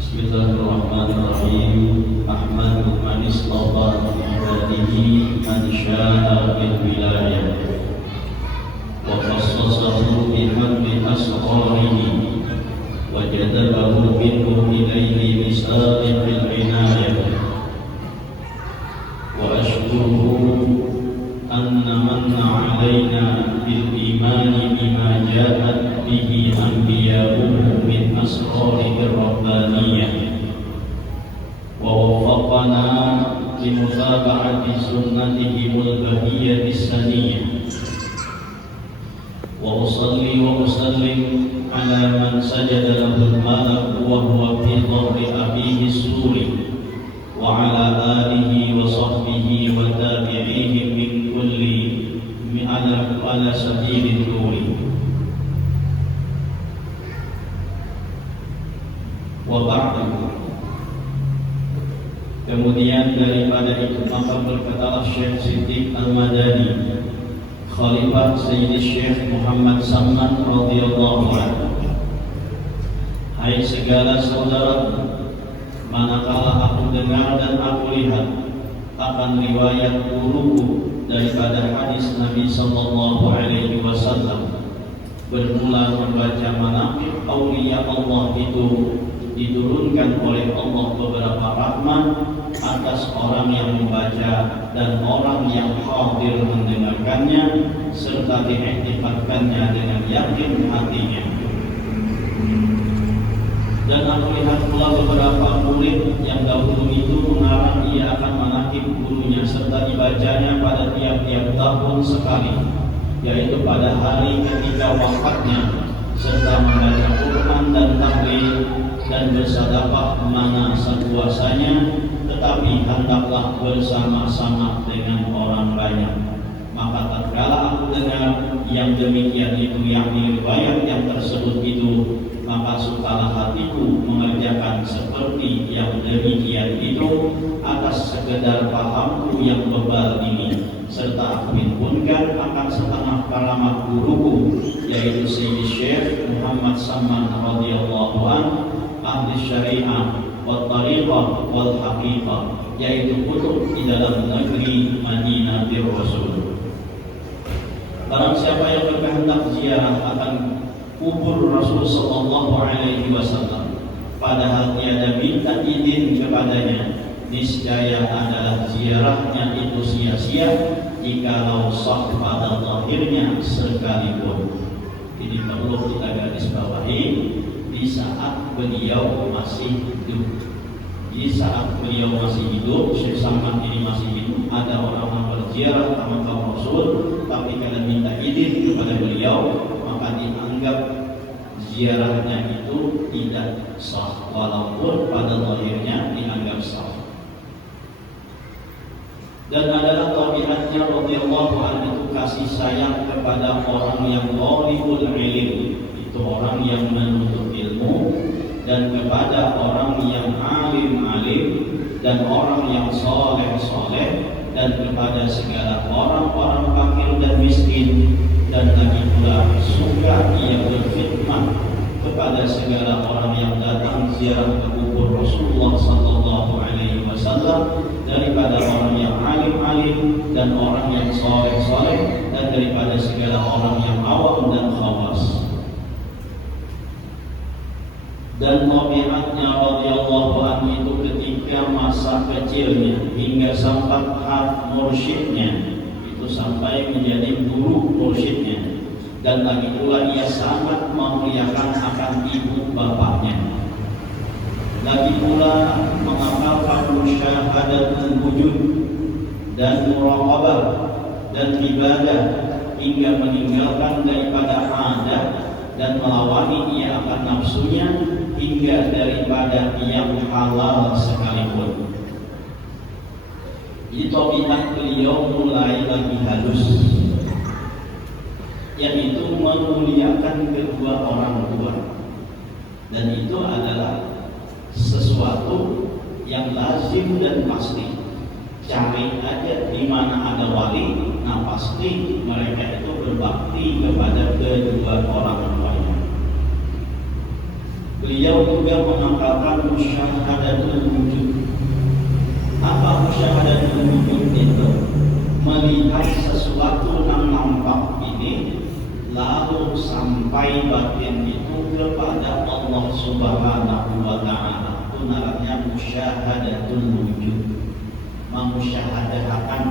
Bismillahirrahmanirrahim. Ahmadu man istafa ibadihi man syaa bil wilayah wa khassasahu bi hamdi asrarihi wa jadabahu minhu ilayhi bisabiqil inayah wa ashkuruhu anna manna alayna bil imani bima ja'at bihi anbiya'uhu min asrarihir rabbaniyah ووفقنا لمتابعة سنتهم البهية السنية وأصلي وأسلم على من سجد له الملك وهو في ظهر أبيه السوري وعلى آله وصحبه وتابعيهم من كل على سبيل النور وبعد. Kemudian daripada itu maka berkatalah Syekh Siddiq Al-Madani, Khalifah Sayyidi Syekh Muhammad Samman radhiyallahu anhu, hai segala saudara, manakala aku dengar dan aku lihat akan riwayat guruku daripada hadis Nabi sallallahu alaihi wasallam bermula membaca manaqib auliya Allah itu diturunkan oleh Allah beberapa rahmat atas orang yang membaca dan orang yang hadir mendengarkannya serta diiktifatkannya dengan yakin hatinya. Dan aku lihat pula beberapa murid yang dahulu itu mengarang ia akan manaqib gurunya serta dibacanya pada tiap-tiap tahun sekali, yaitu pada hari ketika wafatnya, serta membaca Quran dan tahlil dan bersedekah mana sekuasanya, tetapi hendaklah bersama-sama dengan orang banyak. Maka tatkala aku dengar yang demikian itu, yakni riwayat yang tersebut itu, maka sukalah hatiku mengerjakan seperti yang demikian itu atas sekedar pahamku yang bebal ini, serta aku himpunkan akan setengah karamat guruku, yaitu Sayyidi Syekh Muhammad Samman radhiyallahu anhu, ahli syariah wal tariqah wal haqiqah, yaitu kutub di dalam negeri Madinatul Rasul. Barang siapa yang berkehendak ziarah akan kubur Rasul sallallahu alaihi wasallam padahal tiada minta izin kepadanya, niscaya adalah ziarahnya itu sia-sia jikalau sah pada zahirnya sekalipun. Ini perlu kita garis bawahi di saat beliau masih hidup. Di saat beliau masih hidup, Syekh Samman ini masih hidup, ada orang-orang berziarah ke makam Rasul, tapi karena minta izin kepada beliau, maka dianggap ziarahnya itu tidak sah, walaupun pada lahirnya dianggap sah. Dan adalah tabiatnya radhiyallahu anhu itu kasih sayang kepada orang yang ghalibul ilm, itu orang yang menuntut ilmu, dan kepada orang yang alim-alim dan orang yang soleh-soleh, dan kepada segala orang-orang fakir dan miskin, dan lagi pula suka ia berkhidmat kepada segala orang yang datang ziarah ke kubur Rasulullah sallallahu alaihi wasallam, daripada orang yang alim-alim dan orang yang soleh-soleh, dan daripada segala orang yang awam dan khawas. Dan tabiatnya radhiyallahu anhu itu ketika masa kecilnya hingga sampai had mursyidnya, itu sampai menjadi guru mursyidnya, dan lagi pula ia sangat memuliakan akan ibu bapaknya. Lagi pula mengamalkan musyahadatul wujud dan muraqabah dan ibadah hingga meninggalkan daripada adat dan melawani ia akan nafsunya hingga daripada yang halal sekalipun. Jadi tabiat beliau mulai lagi halus, yaitu memuliakan kedua orang tua, dan itu adalah sesuatu yang lazim dan pasti. Cari aja di mana ada wali, nah pasti mereka itu berbakti kepada kedua orang tuanya. Beliau juga mengamalkan musyahadatul wujud. Apa musyahadatul wujud itu? Melihat sesuatu yang nampak ini, lalu sampai batin itu kepada Allah Subhanahu wa Ta'ala. Itu namanya musyahadatul wujud. Memusyahadakan,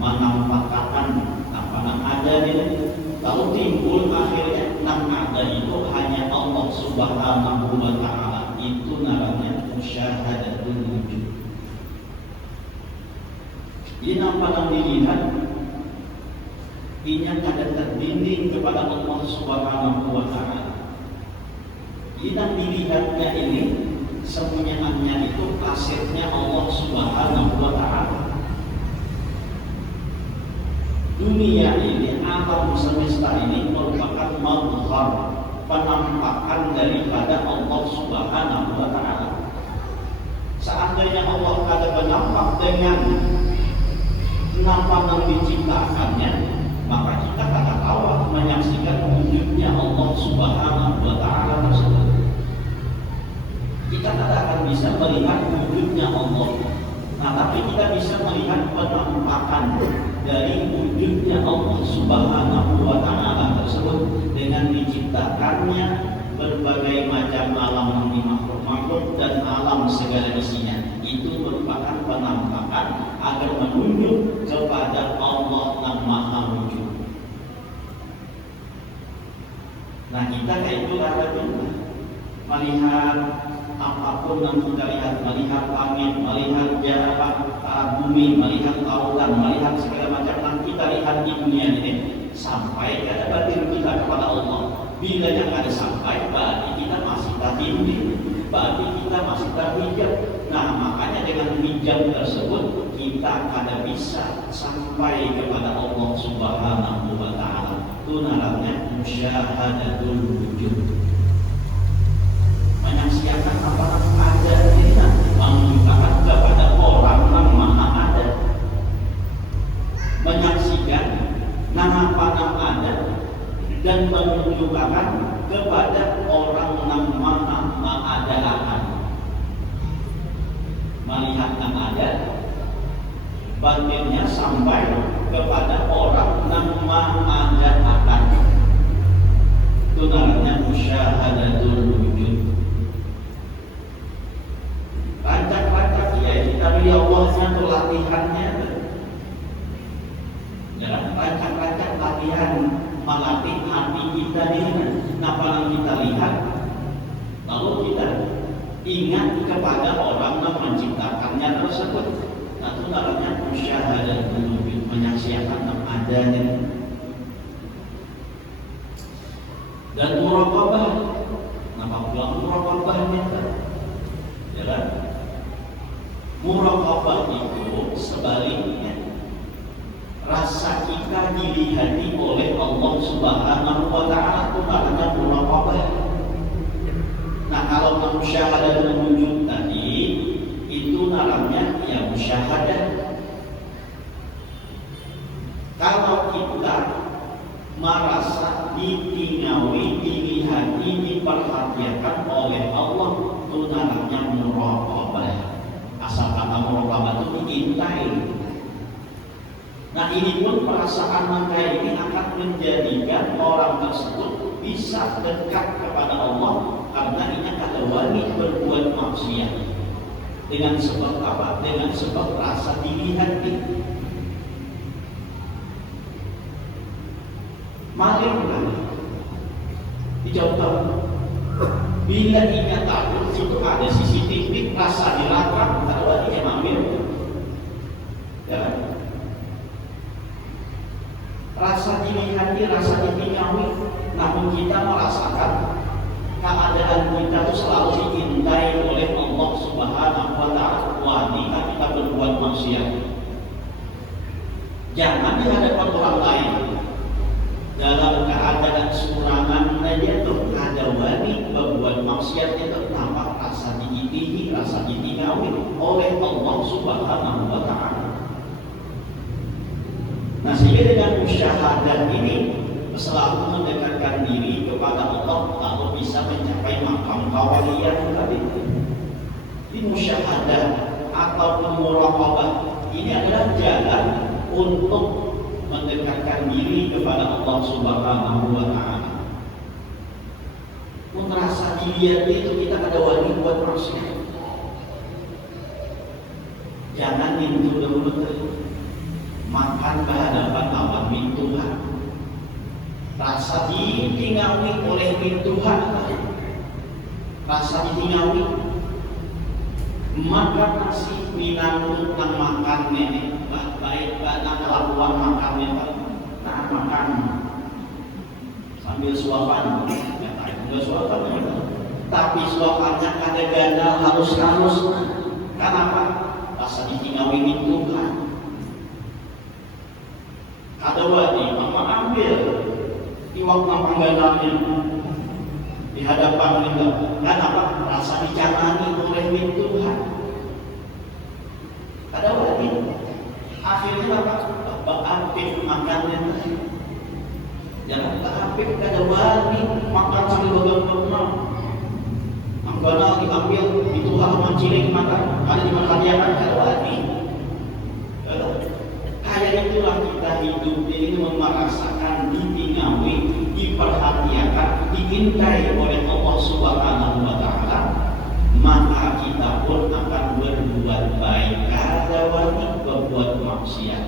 menampakkan apa yang ada ini. Kalau timbul akhirnya yang ada itu hanya Allah Subhanahu wa Ta'ala. Itu namanya musyahadatul wujud. Ini nampak yang dilihat, ini ada terdinding kepada Allah Subhanahu wa Ta'ala. Ini yang dilihatnya ini, semuanya itu asetnya Allah Subhanahu wa Ta'ala. Dunia ini, alam semesta ini merupakan mazhar, penampakan daripada Allah Subhanahu wa Ta'ala. Seandainya Allah ada penampak dengan nampak yang diciptakannya, maka kita akan tahu menyaksikan wujudnya Allah Subhanahu wa Ta'ala tersebut. Kita tidak akan bisa melihat wujudnya Allah, nah tapi kita bisa melihat penampakan dari wujudnya Allah Subhanahu wa Ta'ala tersebut dengan diciptakannya berbagai macam alam makhluk dan alam segala isinya. Itu merupakan penampakan agar menunjuk kepada Allah yang Maha Wujud. Nah kita kayak itu ada juga melihat apapun yang kita lihat, melihat langit, melihat jarak bumi, melihat lautan, melihat segala macam yang kita lihat di dunia ini, sampai kepada batin kita kepada Allah. Bila yang ada sampai, berarti kita masih terhindar, berarti kita masih terhijab. Nah makanya dengan hijab tersebut kita kada bisa sampai kepada Allah Subhanahu wa Ta'ala. Itu namanya musyahadatul wujud. Menyaksikan apa yang ada kita, menunjukkan kepada orang yang maha ada. Menyaksikan apa yang ada dan menunjukkan kepada orang yang maha mengadakan. Melihat yang ada, batinnya sampai kepada orang yang mengadakan. Itu namanya musyahadatul wujud. Rancak-rancak ya kita lihat Allahnya itu latihannya. Ya, rancak-rancak latihan melatih hati kita ini. Apa yang kita lihat, lalu kita ingat kepada orang yang menciptakannya tersebut. Nah, itu namanya musyahadatul wujud, menyaksikan yang adanya. Dan muraqabah, nama pulang muraqabahnya, ya kan? Muraqabah itu sebaliknya, rasa kita dilihati oleh Allah Subhanahu wa Ta'ala, itu namanya muraqabah. Nah kalau musyahadatul wujud tadi, itu namanya ya musyahadah. Kalau kita merasa ditinggawi, dilihati, diperhatikan oleh Allah, itu namanya muraqabah. Asal kata muraqabah itu diintai. Nah ini pun perasaan kayak ini akan menjadikan orang tersebut bisa dekat kepada Allah, karena ini kata wali berbuat maksiat dengan sebab apa? Dengan sebab rasa dilihati. Marilah Dijauh-jauh. Bila ingat takut situ ada CCTV, rasa dilarang, tak ada lagi yang ambil. Ya kan? Rasa dilihat, rasa ditinggawi, namun kita merasakan keadaan kita itu selalu diintai oleh Allah Subhanahu wa Ta'ala. Wanita kita berbuat maksiat. Jangan di hadapan orang lain dalam keadaan surangan saja tuh ada wani berbuat maksiat itu nampak rasa diintai, rasa ditinggawi oleh Allah Subhanahu wa Ta'ala. Nah, sehingga dengan musyahadah ini selalu mendekatkan diri kepada Allah lalu bisa mencapai makam kawalian tadi. Di musyahadah ataupun muraqabah ini adalah jalan untuk mendekatkan diri kepada Allah Subhanahu wa Ta'ala. Merasa dilihat itu kita ada wali buat maksiat. Jangan itu dahulu makan berhadapan lawan min Tuhan. Rasa ditinggawi oleh min Tuhan. Rasa ditinggawi. Makan nasi minang nang makan nenek. Baik banget kelakuan makannya Pak. Nah makan sambil suapan. Ya tak juga suapan ya. Tapi suapannya kadang-kadang halus-halus. Kenapa? Rasa ditinggawi min Tuhan. Ada wadi, mama ambil di waktu panggalannya di hadapan kita. Kenapa? Rasa dicanani oleh min Tuhan. Ada wadi, akhirnya apa? Aktif makannya. Jangan aktif ada wadi makan sambil begal-begal. Mangkana diambil di Tuhan manciling makan. Ada di mana dia kan ada wadi. Kayak itulah kita hidup ini merasakan ditinggawi, diperhatikan, diintai oleh Allah Subhanahu wa Ta'ala, maka kita pun akan berbuat baik. Ada wani berbuat maksiat.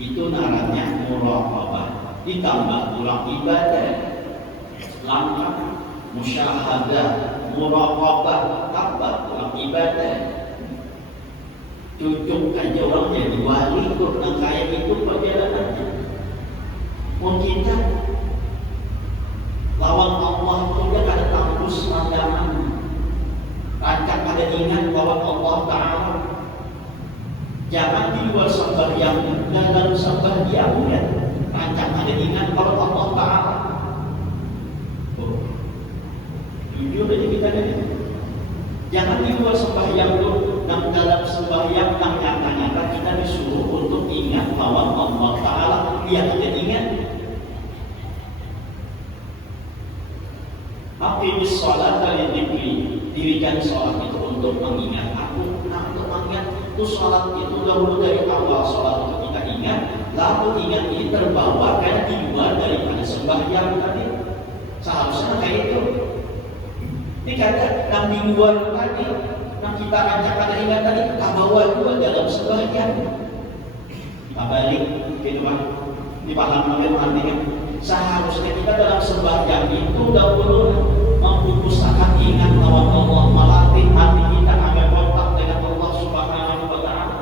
Itu namanya muraqabah. Ditambah ulang ibadah, langkah musyahadah, muraqabah, tambah ulang ibadah. Cucuk aja orang jadi wali kok yang kayak itu perjalanannya. Mau kita lawan Allah itu dia ada tangkus pandangan. Rancang ada ingat lawan Allah Ta'ala. Jangan di luar sembahyang dan dalam sembahyang ya. Rancang ada ingat lawan Allah Ta'ala. Jujur aja kita ini. Jangan di luar sembahyang tuh. Dan dalam sembahyang yang nyata-nyata kita disuruh untuk ingat lawan Allah Ta'ala. Dia tidak ingat. Aqimis sholat dari dzikri. Dirikan sholat itu untuk mengingat aku. Nah, untuk mengingat itu sholat itu dahulu dari awal sholat itu kita ingat. Lalu ingat ini terbawa karena di luar daripada sembahyang tadi. Seharusnya kayak itu. Ini kata yang di luar tadi. Nah kita ajak pada ingat tadi kita bawa juga dalam sembahyang. Kita balik ke depan dipahami oleh nantinya. Seharusnya kita dalam sembahyang itu dahulu memfokuskan ingat lawan Allah, melatih hati kita agar kontak dengan Allah Subhanahu wa Ta'ala.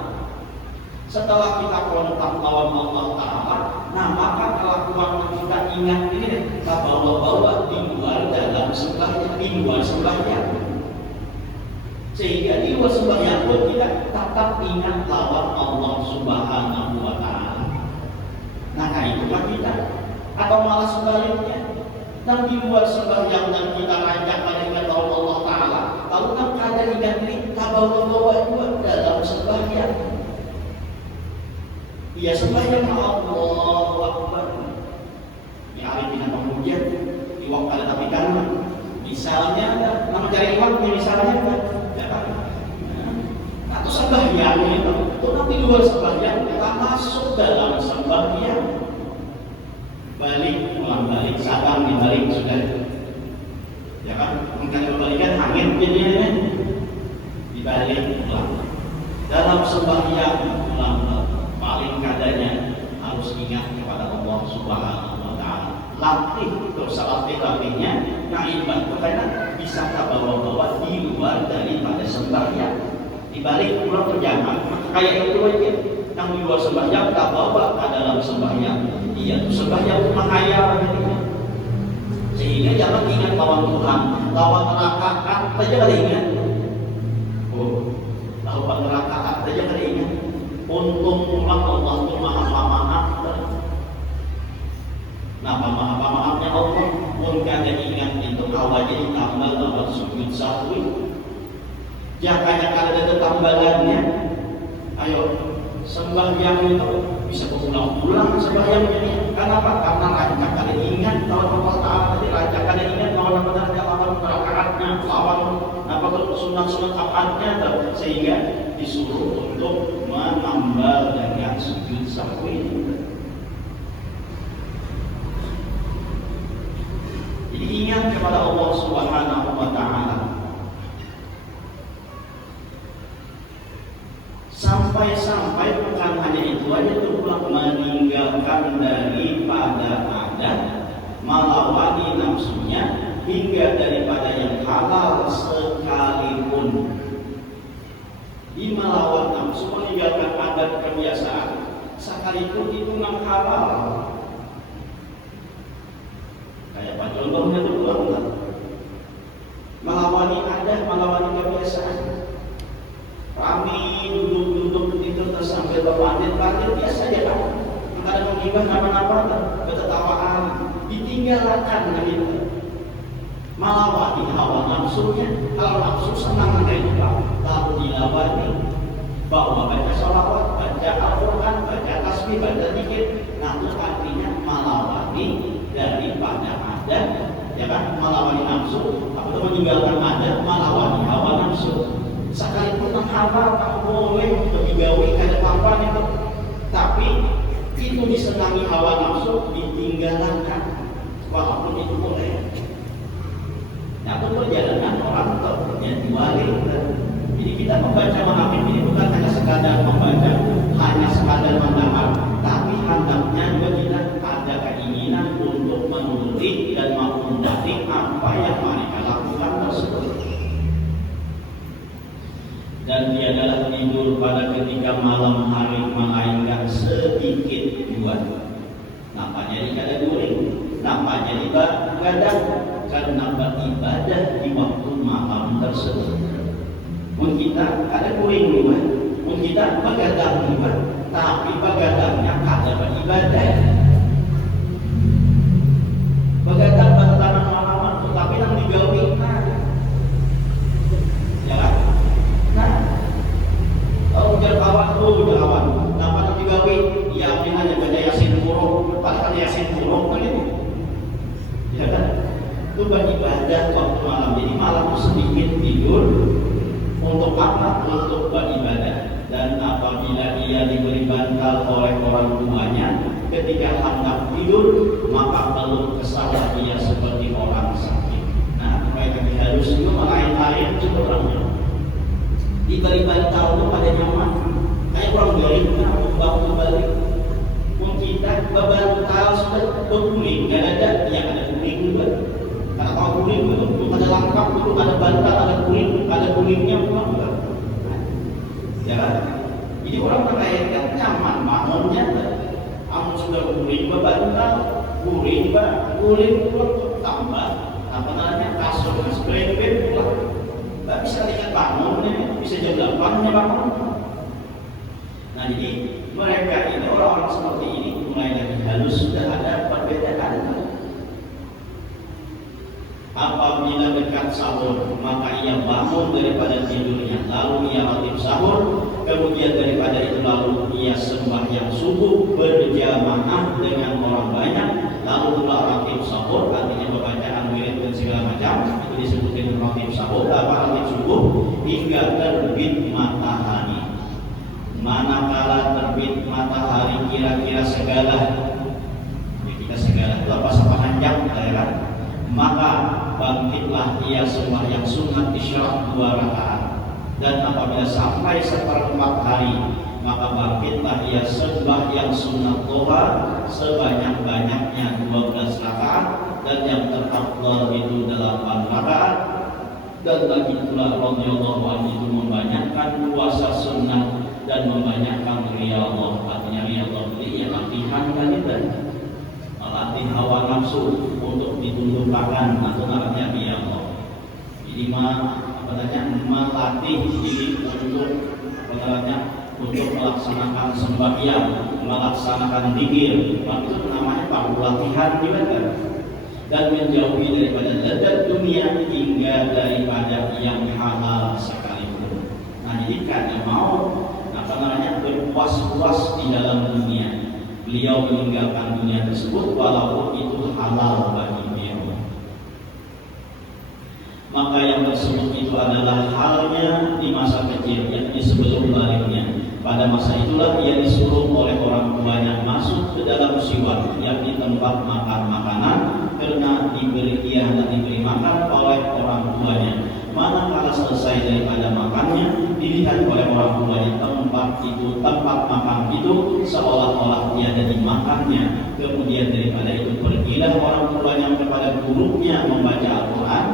Setelah kita kontak lawan Allah Ta'ala, nah maka kelakuan kita ingat ini kita bawa-bawa di luar dalam sembahyang, di luar sembahyang. Sehingga di luar sembahyang pun kita tetap ingat lawan Allah Subhanahu wa Ta'ala. Nah, itulah kita. Atau malah sebaliknya, dan di luar sembahyang dan kita ngajak pada ingat lawan Allah Ta'ala, lalu kan kada ingat diri, kita bawa-bawa juga dalam sembahyang. Ia sembahyang Allahu Akbar. Di hari kita kemudian di waktu ada tapi kan, misalnya nama cari imam misalnya kan. Atau sembahyang itu nanti luar sembahyang kita masuk dalam sembahyang, balik pulang balik sadar dibalik sudah ya kan, mungkin kembalikan angin jadinya dibalik pulang dalam sembahyang pulang paling kadanya harus ingat kepada Allah Subhanahu wa Ta'ala. latih terus latih-latihnya nah ibadah karena bisa bawa-bawa di luar daripada sembahyang. Dibalik pulang berjamaah kayak itu aja yang di luar sembahyang tak bawa ke dalam sembahyang. Iya tuh sembahyang itu menghayal gitu. Sehingga jangan ingat lawan Tuhan, lawan rakaat saja kali ingat. Oh, lawan rakaat saja kali ingat. Untung pulang Allah itu maha maaf. Nah, maafnya Allah pun kada ingat itu awalnya ditambah dalam sujud sahwi. Jangan ada tambahannya. Ayo sembahyang itu bisa berulang-ulang sembahyangnya. Kenapa? Karena rancak kada ingat lawan Allah Taala tadi rancak kada ingat lawan rakaatnya, lawan sunat-sunat apanya sehingga disuruh untuk menambah dengan sujud sahwi. Jadi ingat kepada Allah Subhanahu wa Ta'ala. Sampai-sampai bukan hanya itu aja telah meninggalkan daripada adat melawani nafsunya hingga daripada yang halal sekalipun. Di melawan nafsu meninggalkan adat kebiasaan sekalipun itu nggak halal. Kayak apa contohnya itu banget. Melawani adat, melawani kebiasaan. Kami duduk-duduk itu sambil berpandit-pandit biasa aja kan. Ada menghibah nama-nama ketertawaan ditinggalkan gitu. Melawani hawa nafsunya. Kalau nafsu senang dengan itu lalu dilawani. Bahwa baca sholawat, baca Al-Quran, baca tasbih, baca zikir. Nah itu artinya melawani daripada adat, ya kan? Melawani nafsu, atau meninggalkan adat, melawani hawa nafsu. Sekalipun halal tak boleh bergawe kayak apa itu, tapi itu disenangi hawa nafsu ditinggalkan, walaupun itu boleh. Nah, itu perjalanan orang terusnya diwali. Jadi kita membaca mahafid ini bukan hanya sekadar membaca, hanya sekadar mendengar, tapi hendaknya juga kita ada keinginan untuk menulis dan menghindari apa yang mereka lakukan tersebut. Dan tiadalah tidur pada ketika malam hari melainkan sedikit dua. Napa jadi kada guring? Napa jadi begadang? Karena beribadah di waktu malam tersebut. Pun kita kada guring juga, pun kita begadang juga, tapi begadangnya kada beribadah. Begadang pada tanah malam, tetapi yang digawe ya kan? Kalau ujar kawan, kenapa nanti gawe? Ya mungkin hanya baca Yasin buruk, padahal Yasin buruk kan itu, ya kan? Itu beribadah waktu malam. Jadi malam sedikit tidur untuk apa? Untuk beribadah. Dan apabila ia diberi bantal oleh orang tuanya, ketika hendak tidur, maka belum kesal ia seperti orang sakit. Nah, mereka harus juga lain-lain cukup ramai. Diberi bantal itu pada nyaman. Kayak orang garing bangun balik. Pun kita bantal sudah berguling, nggak ada, yang ada guling juga. Karena kalau guling itu ada langkah dulu, ada bantal, ada gulingnya pulang. Ya kan? Jadi orang terkait nyaman bangunnya. Kamu sudah guling bantal, guling pulang tambah. Apa namanya kasur spray pulang. Nggak bisa lihat bangunnya, bisa jam 8-nya bangun. Nah jadi mereka ini orang-orang seperti ini mulai dari halus sudah ada perbedaan. Apabila dekat sahur maka ia bangun daripada tidurnya, lalu ia ratib sahur, kemudian daripada itu lalu ia sembahyang subuh berjamaah dengan orang banyak, lalu pula ratib sahur, artinya bacaan wirid dan segala macam itu disebut dengan ratib sahur, ratib subuh hingga terbit matahari. Manakala terbit matahari kira-kira segala, kita segala itu apa sepanjang, ya kan? Maka bangkitlah ia sembahyang sunat isyraq 2 rakaat. Dan apabila sampai seperempat hari maka bangkitlah ia sembahyang sunat duha sebanyak-banyaknya 12 rakaat, dan yang terafdal itu 8 rakaat. Dan lagi pula radhiyallahu anhu itu membanyakkan puasa sunnah dan membanyakkan riyadhah. Artinya riyadhah itu latihan kalian, melatih hawa nafsu untuk ditundukkan, atau namanya riyadhah. Jadi melatih diri untuk melaksanakan sembahyang, melaksanakan zikir. Itu namanya latihan juga kan. Dan menjauhi daripada lezat dunia hingga daripada yang halal sekalipun. Nah, jadi karena mau berpuas-puas di dalam dunia, beliau meninggalkan dunia tersebut walaupun itu halal bagi beliau. Maka yang tersebut itu adalah halnya di masa kecil, yakni sebelum baliknya. Pada masa itulah ia disuruh oleh orang tuanya masuk ke dalam siwak, yakni tempat makan makanan, karena ia diberi makan oleh orang tuanya. Manakala selesai daripada makannya, dilihat oleh orang tuanya tempat makan itu seolah-olah tiada dimakannya. Kemudian daripada itu pergilah orang tuanya kepada gurunya membaca Al-Quran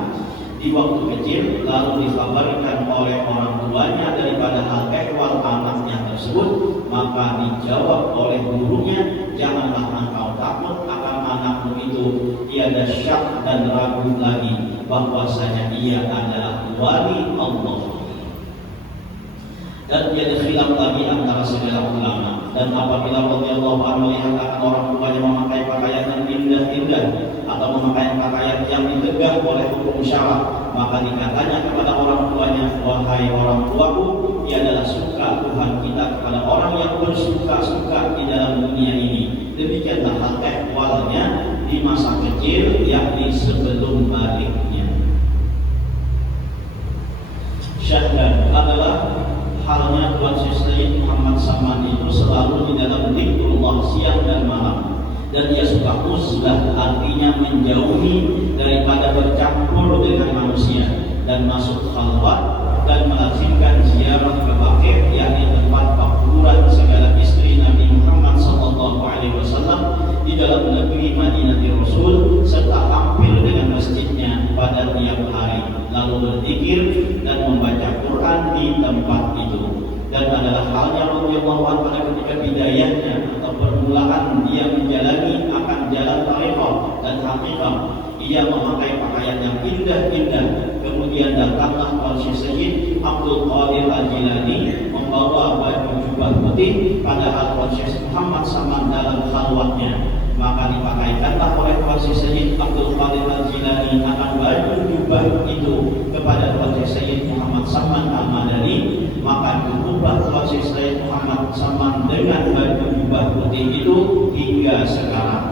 di waktu kecil, lalu dikabarkan oleh orang tuanya daripada hal ehwal anaknya tersebut. Maka dijawab oleh gurunya, janganlah engkau takut akan anakmu itu, tiada syak dan ragu lagi bahwasanya ia adalah wali Allah. Dan tiada khilaf lagi antara segala ulama. Dan apabila radhiyallahu anhu melihat akan orang tuanya memakai pakaian yang indah-indah atau memakai pakaian yang ditegah oleh hukum syarak, maka dikatanya kepada orang tuanya, wahai orang tuaku, ia adalah suka Tuhan kita kepada orang yang bersuka-suka di dalam dunia ini. Demikianlah hal ehwalnya di masa kecil, yakni sebelum baliknya. Syahdan adalah halnya Tuan Syekh Muhammad Saman itu selalu di dalam zikrullah siang dan malam. Dan ia suka uzlah, artinya menjauhi daripada bercampur dengan manusia, dan masuk khalwat dan melazimkan ziarah ke Baqi', yakni tempat kuburan segala istri Nabi Muhammad SAW di dalam negeri Madinah Rasul, serta hampir dengan masjidnya pada tiap hari, lalu berzikir dan membaca Quran di tempat itu. Dan adalah halnya radhiyallahu anhu pada ketika bidayahnya atau permulaan dia menjalani akan jalan tariqah dan haqiqah, ia memakai pakaian yang indah-indah. Kemudian datanglah Syekh Abdul Qadir Al-Jilani membawa baju jubah putih, padahal Syekh Muhammad Saman dalam khalwatnya. Maka dipakaikanlah oleh Syekh Abdul Qadir Al-Jilani akan baju jubah itu kepada Syekh Muhammad Saman Al-Madani. Maka cukuplah Syekh Muhammad Saman dengan baju jubah putih itu hingga sekarang.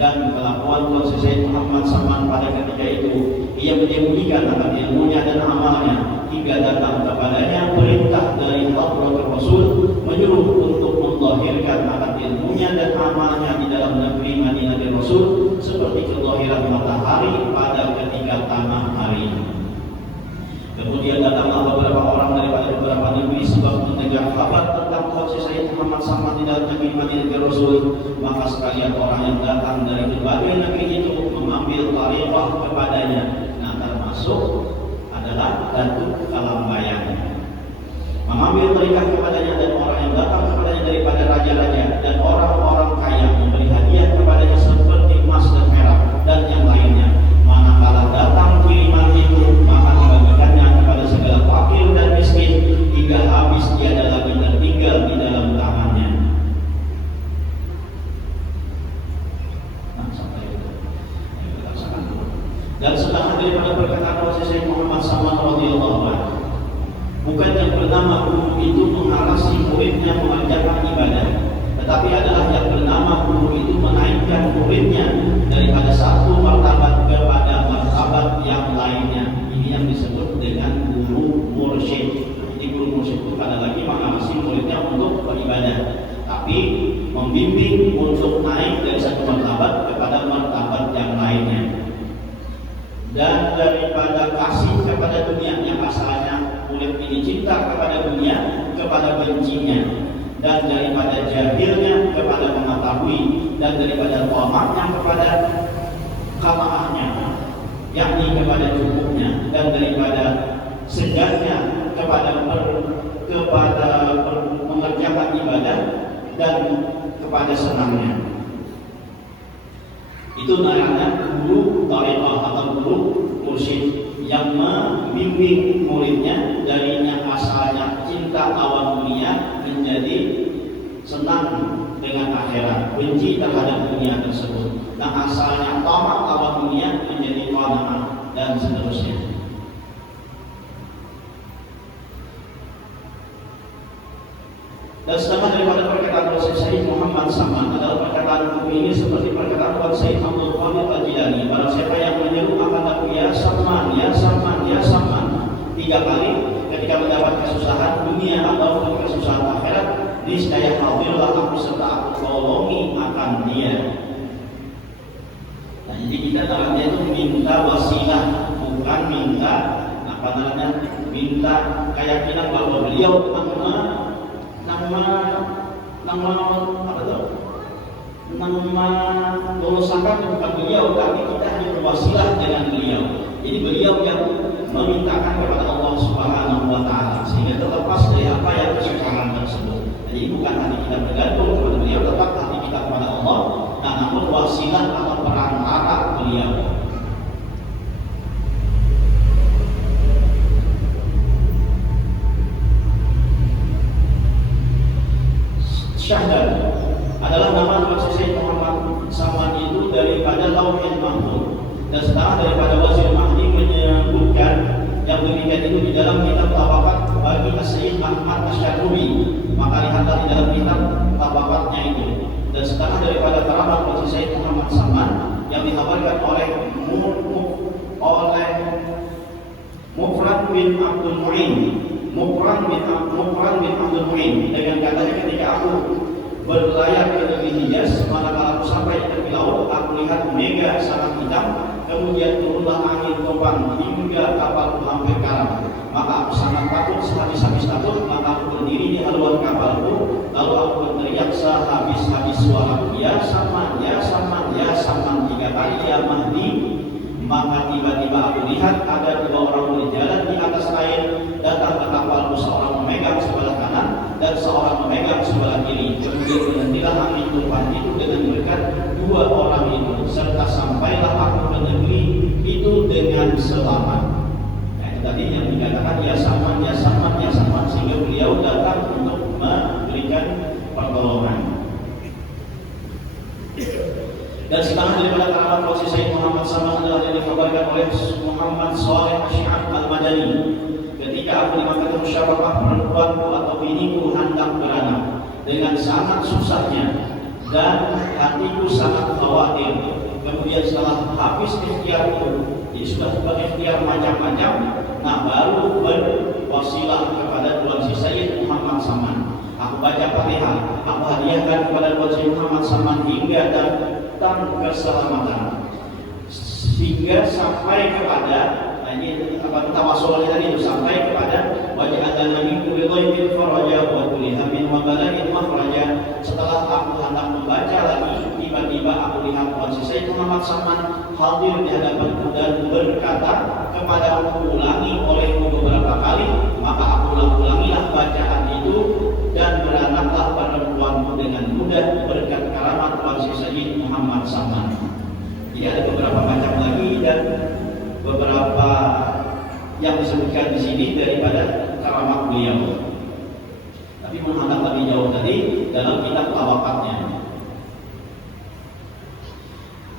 Dan kelakuan Syekh Muhammad Saman pada ketika itu, ia menyembunyikan akan ilmunya dan amalnya, hingga datang kepadanya perintah dari Hadratul Rasul menyuruh untuk menzahirkan akan ilmunya dan amalnya di dalam negeri Madinah Rasul seperti kezahiran matahari pada ketika tengah hari. Kemudian datanglah beberapa orang daripada beberapa negeri sebab mendengar kabar tentang Syekh Muhammad Saman di dalam negeri Madinah Rasul. Maka sekalian orang yang datang dari berbagai negeri itu mengambil tariqah kepadanya. Nah, termasuk adalah Datuk Kalambayang mengambil tariqah kepadanya, dan orang yang datang kepadanya daripada raja-raja dan orang-orang kaya memberi hadiah kepadanya seperti emas dan perak dan yang lainnya. Manakala datang kiriman itu, maka dibagikannya kepada segala fakir dan miskin hingga habis tiada lagi tertinggal di dalam tangannya. Dan setengah daripada perkataan Syekh Muhammad Saman radhiyallahu anhu, bukan yang bernama guru itu mengharasi muridnya mengajarkan ibadah, tetapi adalah yang bernama guru itu menaikkan muridnya daripada satu martabat kepada martabat yang lainnya. Ini yang disebut dengan guru mursyid. Jadi guru mursyid itu ada lagi mengharasi muridnya untuk beribadah, tapi membimbing untuk naik dari satu martabat kepada martabat yang lainnya. Dan daripada kasih kepada dunia yang asalnya murid ini cinta kepada dunia, kepada bencinya, dan daripada jahilnya kepada mengetahui, dan daripada tamaknya kepada qanaahnya, yakni kepada cukupnya, dan daripada segannya kepada mengerjakan ibadah dan kepada senangnya. Itu namanya guru tariqah atau guru mursyid yang membimbing muridnya darinya asalnya cinta awan dunia menjadi senang dengan akhirat, benci terhadap dunia tersebut. Nah, asalnya tamak awan dunia menjadi qanaah dan seterusnya. Dan setengah daripada perkataan Syekh Muhammad Saman adalah perkataan buku ini seperti perkataan Syekh Abdul Qadir Al-Jilani. Barang siapa yang menyeru akan aku ya Saman, ya Saman, ya Saman 3 kali ketika mendapat kesusahan dunia atau kesusahan akhirat, niscaya hadirlah aku serta aku tolongi akan dia. Nah, jadi kita dalamnya itu minta wasilah, bukan minta minta keyakinan bahwa beliau melulusakan bukan beliau, tapi kita hanya berwasilah dengan beliau. Jadi beliau yang memintakan kepada Allah Subhanahu wa Ta'ala, sehingga terlepas dari apa yang kesukaran tersebut. Jadi bukan hati kita bergantung kepada beliau, tetap hati kita kepada Allah, dan namun wasilah atau perantara beliau. Syahdan adalah nama Syekh Muhammad Saman itu daripada Lauhul Mahfuz, dan setengah daripada Wazir Mahdi menyebutkan yang demikian itu di dalam kitab Tabaqat bagi Syekh Ahmad Asy-Syadrubi. Maka lihatlah di dalam kitab Tabaqatnya itu. Dan setengah daripada keramat Syekh Muhammad Saman yang dikabarkan oleh Mufrad bin Abdul Mu'in. Mufrad bin Abdul Mu'in dengan katanya, ketika aku berlayar ke negeri Hijaz, manakala aku sampai di tepi laut, aku lihat mega sangat hitam, kemudian turunlah angin topan hingga kapalku hampir karam. Maka aku sangat takut, sehabis-habis takut, maka aku berdiri di haluan kapalku, lalu aku berteriak sehabis-habis suaraku, ya Saman, ya Saman, ya Saman 3 kali, ya Mahdi. Maka tiba-tiba aku lihat ada 2 orang berjalan di atas air, datang ke kapalku, seorang memegang sebelah kanan dan seorang memegang sebelah kiri. Kemudian berhentilah angin tumpahan itu dengan berkat 2 orang itu, serta sampailah aku ke negeri itu dengan selamat. Nah, itu tadi yang dikatakan ya Saman, ya Saman, ya Saman, sehingga beliau datang untuk memberikan pertolongan. Dan setengah daripada keramat posisi Syekh Muhammad Saman adalah yang dikabarkan oleh Muhammad Shalih Asy'ab Al-Madani. Ketika aku dimakan musyawarah perempuanku atau biniku hendak beranak, dengan sangat susahnya dan hatiku sangat khawatir. Kemudian setelah habis ikhtiarku, jadi sudah berikhtiar macam-macam, nah baru berwasilah kepada Tuan Syekh Muhammad Saman. Aku baca Fatihah, aku hadiahkan kepada Tuan Syekh Muhammad Saman hingga dan keselamatan, sehingga sampai kepada ini tawasulnya tadi itu sampai kepada wajah Nabi kulli faraja wa kulli hammin wa balaghin makhraja. Setelah aku hendak membaca lagi, tiba-tiba aku lihat Tuan Syekh Muhammad Saman hadir di hadapanku dan berkata kepada aku, ulangi olehku beberapa kali. Maka aku ulangilah bacaan itu, dan beranaklah perempuanku dengan mudah berkat karamat Tuan Syekh Muhammad Saman. Jadi ada beberapa macam lagi dan beberapa yang disebutkan di sini daripada karamat beliau. Tapi menghadap lebih jauh tadi dalam kitab Tabaqatnya.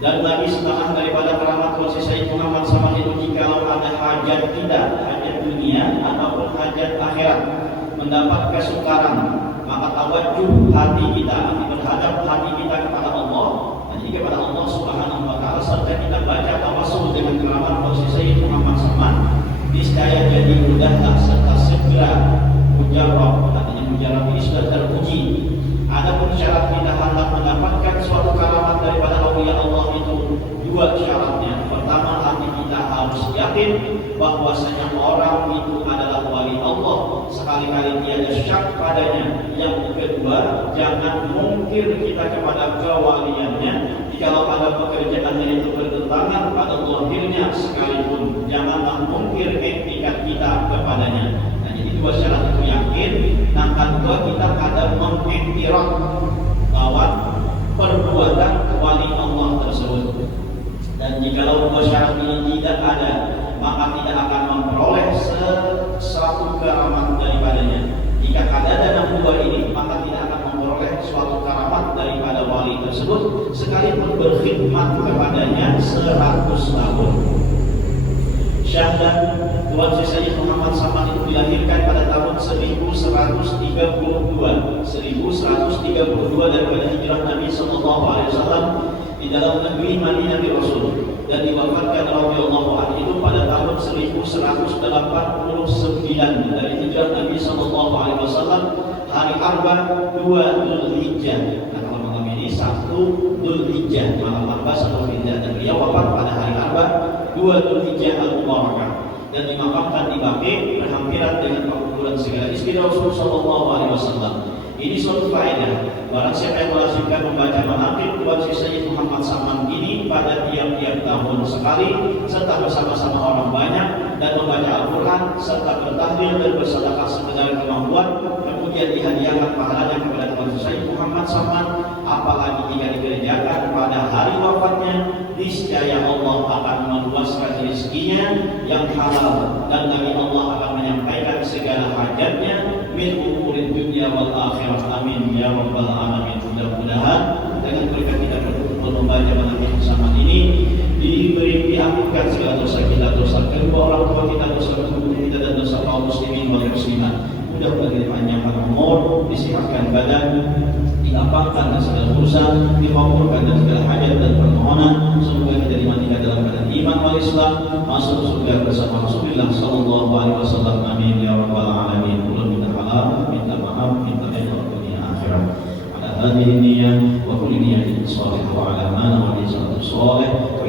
Dan lagi setengah daripada karamat Tuan Syekh Muhammad Saman itu, jika ada hajat kita, hajat dunia ataupun hajat akhirat, mendapat kesukaran, maka tawajuh hati kita, berhadap hati kita kepada Allah, jadi kepada Allah Subhanahu wa Ta'ala, serta kita baca tawasul dengan keramat Tuan Syekh Muhammad Saman, niscaya jadi mudahlah serta segera mujarab. Artinya mujarab ini sudah teruji. Adapun syarat kita hendak mendapatkan suatu karamat daripada aulia Allah itu 2 syaratnya. Pertama, hati kita harus yakin bahwasanya orang itu adalah wali Allah sekali-kali tiada syak padanya. Yang kedua, jangan mungkir kita kepada kewaliannya. Jikalau ada pekerjaan yang itu bertentangan pada zahirnya sekalipun, janganlah mungkir etikat kita kepadanya. Nah, jadi dua syarat itu yakin. Nah, kedua kita ada mengiktiraf bahwa perbuatan wali Allah tersebut. Dan jikalau dua syarat ini tidak ada, maka tidak akan memperoleh sesuatu keramat daripadanya. Jika ada dalam dua ini, maka tidak akan memperoleh suatu keramat daripada wali tersebut, sekalipun berkhidmat kepadanya 100 tahun. Syahadat Tuan Sayyid Muhammad Saman itu dilahirkan pada tahun 1132 daripada hijrah Nabi SAW di dalam negeri Madinah Rasul, dan diwafatkan radhiyallahu anhu itu pada tahun 1189 dari hijrah Nabi SAW, hari Arba 2 Dzulhijjah. Nah, kalau malam ini 1 Dzulhijjah, malam Arba 1 Dzulhijjah, dan beliau wafat pada hari Arba 2 Dzulhijjah al-Mubarakah, dan dimakamkan di Baqi berhampiran dengan perkuburan segala istri Rasul sallallahu alaihi wasallam. Ini suatu faedah. Barang siapa yang melazimkan membaca manaqib Tuan Sayyid Muhammad Saman ini pada tiap-tiap tahun sekali, serta bersama-sama orang banyak, dan membaca Al-Quran serta bertahlil dan bersedekah sekedar kemampuan, kemudian dihadiahkan pahalanya kepada Tuan Sayyid Muhammad Saman, apalagi jika dikerjakan pada hari wafatnya, niscaya Allah akan meluaskan rezekinya yang halal, dan dari Allah akan menyampaikan segala hajatnya min umurid dunia wal akhirah. Amin ya rabbal alamin. Mudah-mudahan dengan berkat kita berkumpul membaca manaqib Saman ini diberi diampunkan segala dosa kita, dosa kedua orang tua kita, dosa guru kita, dan dosa kaum muslimin wal muslimat. Mudah-mudahan dipanjangkan umur, disihatkan badan, dilapangkan segala urusan, dimakmurkan dan segala hajat dan permohonan. Semoga kita dimandikan dalam keadaan iman wal Islam, masuk surga bersama Rasulullah sallallahu alaihi wasallam. Amin ya rabbal alamin. Minta halal, minta maaf, minta khair dunia akhirat. Ala hadhihi niyyah wa kulli niyyatin shalihah wa ala ma nawaitu salih.